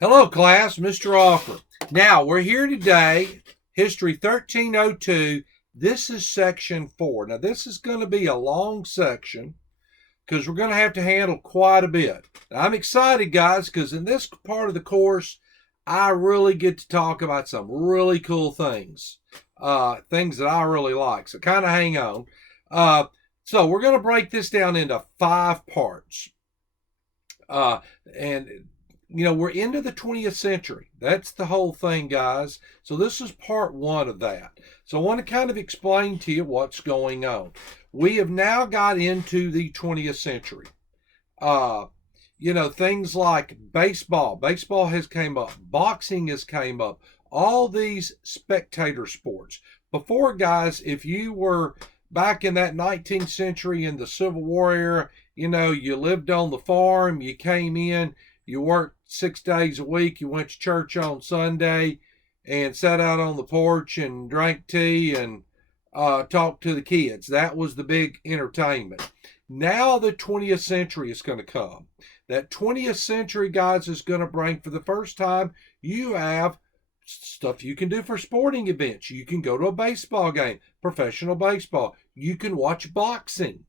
Hello, class. Mr. Offer. Now, we're here today, History 1302. This is section 4. Now, this is going to be a long section because we're going to have to handle quite a bit. Now, I'm excited, guys, because in this part of the course, I really get to talk about some really cool things, things that I really like. So, kind of hang on. So, we're going to break this down into 5 parts. And we're into the 20th century. That's the whole thing, guys. So this is part 1 of that. So I want to kind of explain to you what's going on. We have now got into the 20th century. Things like baseball. Baseball has came up. Boxing has came up. All these spectator sports. Before, guys, if you were back in that 19th century in the Civil War era, you lived on the farm, you came in, you worked 6 days a week, you went to church on Sunday and sat out on the porch and drank tea and talked to the kids. That was the big entertainment. Now the 20th century is going to come. That 20th century, guys, is going to bring, for the first time, you have stuff you can do for sporting events. You can go to a baseball game, professional baseball. You can watch boxing.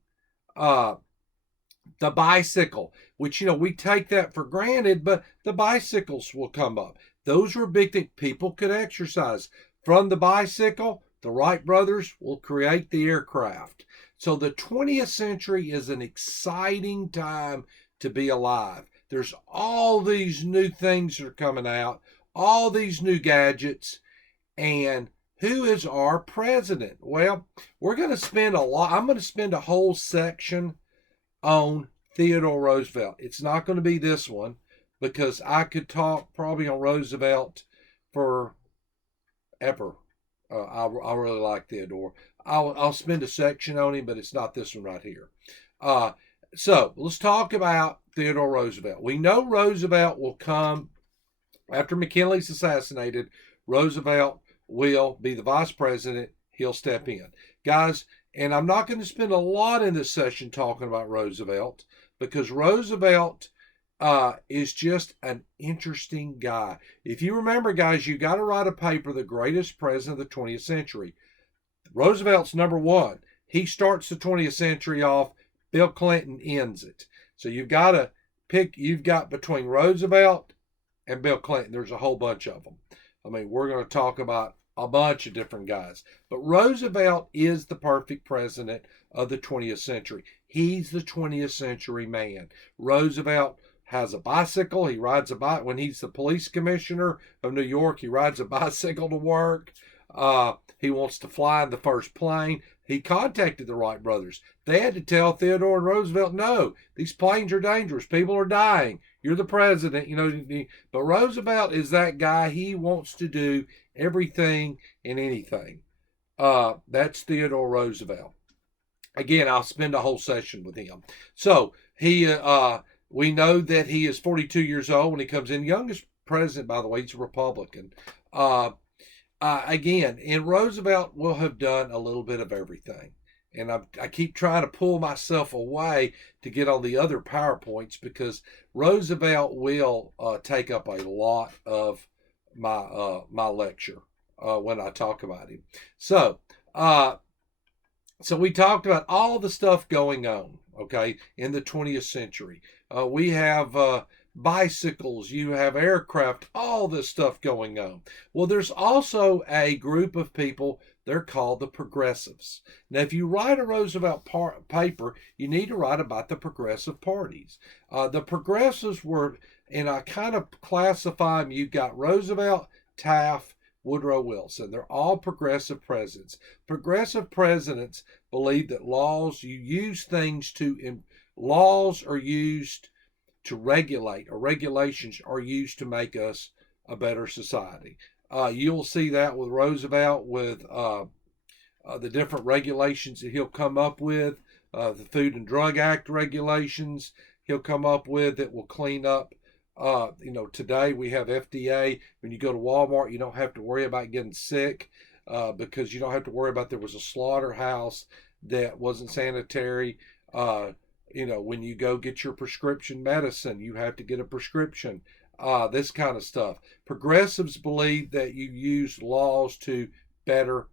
The bicycle, which, we take that for granted, but the bicycles will come up. Those were big things. People could exercise. From the bicycle, the Wright brothers will create the aircraft. So the 20th century is an exciting time to be alive. There's all these new things that are coming out, all these new gadgets, and who is our president? Well, I'm going to spend a whole section on Theodore Roosevelt. It's not going to be this one because I could talk probably on Roosevelt forever. I really like Theodore. I'll spend a section on him, but it's not this one right here. So let's talk about Theodore Roosevelt. We know Roosevelt will come after McKinley's assassinated. Roosevelt will be the vice president. He'll step in. Guys, and I'm not going to spend a lot in this session talking about Roosevelt because Roosevelt is just an interesting guy. If you remember, guys, you got to write a paper, the greatest president of the 20th century. Roosevelt's number 1. He starts the 20th century off. Bill Clinton ends it. So you've got to pick, you've got between Roosevelt and Bill Clinton, there's a whole bunch of them. I mean, we're going to talk about a bunch of different guys. But Roosevelt is the perfect president of the 20th century. He's the 20th century man. Roosevelt has a bicycle. He rides a bike. When he's the police commissioner of New York, he rides a bicycle to work. He wants to fly in the first plane. He contacted the Wright brothers. They had to tell Theodore and Roosevelt, no, these planes are dangerous. People are dying. You're the president, But Roosevelt is that guy. He wants to do everything and anything. That's Theodore Roosevelt. Again, I'll spend a whole session with him. So we know that he is 42 years old when he comes in. Youngest president, by the way, he's a Republican. Again, and Roosevelt will have done a little bit of everything. And I keep trying to pull myself away to get on the other PowerPoints because Roosevelt will take up a lot of my lecture when I talk about him. So we talked about all the stuff going on, okay, in the 20th century. We have bicycles, you have aircraft, all this stuff going on. Well, there's also a group of people, they're called the progressives. Now, if you write a Roosevelt paper, you need to write about the progressive parties. The progressives were, and I kind of classify them, you've got Roosevelt, Taft, Woodrow Wilson. They're all progressive presidents. Progressive presidents believe that laws are used to regulate, or regulations are used to make us a better society. You'll see that with Roosevelt, with the different regulations that he'll come up with, the Food and Drug Act regulations he'll come up with that will clean up. Today we have FDA. When you go to Walmart, you don't have to worry about getting sick because you don't have to worry about there was a slaughterhouse that wasn't sanitary. When you go get your prescription medicine, you have to get a prescription. this kind of stuff. Progressives believe that you use laws to better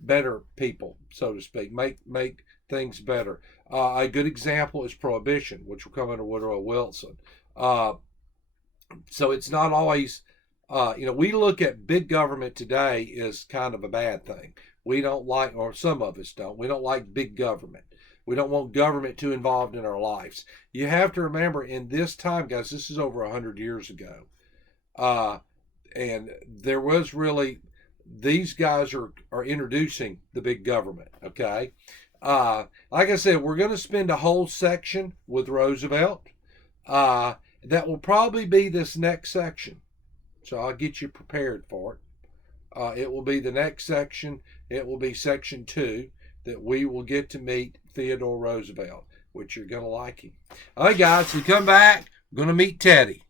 better people, so to speak, make things better. A good example is prohibition, which will come under Woodrow Wilson. So it's not always, we look at big government today as kind of a bad thing. We don't like, or some of us don't, we don't like big government. We don't want government too involved in our lives. You have to remember, in this time, guys, this is over 100 years ago. And there was really, these guys are introducing the big government, okay? Like I said, we're going to spend a whole section with Roosevelt. That will probably be this next section. So I'll get you prepared for it. It will be the next section. It will be section 2 that we will get to meet Theodore Roosevelt, which you're going to like him. All right, guys, we come back. We're going to meet Teddy.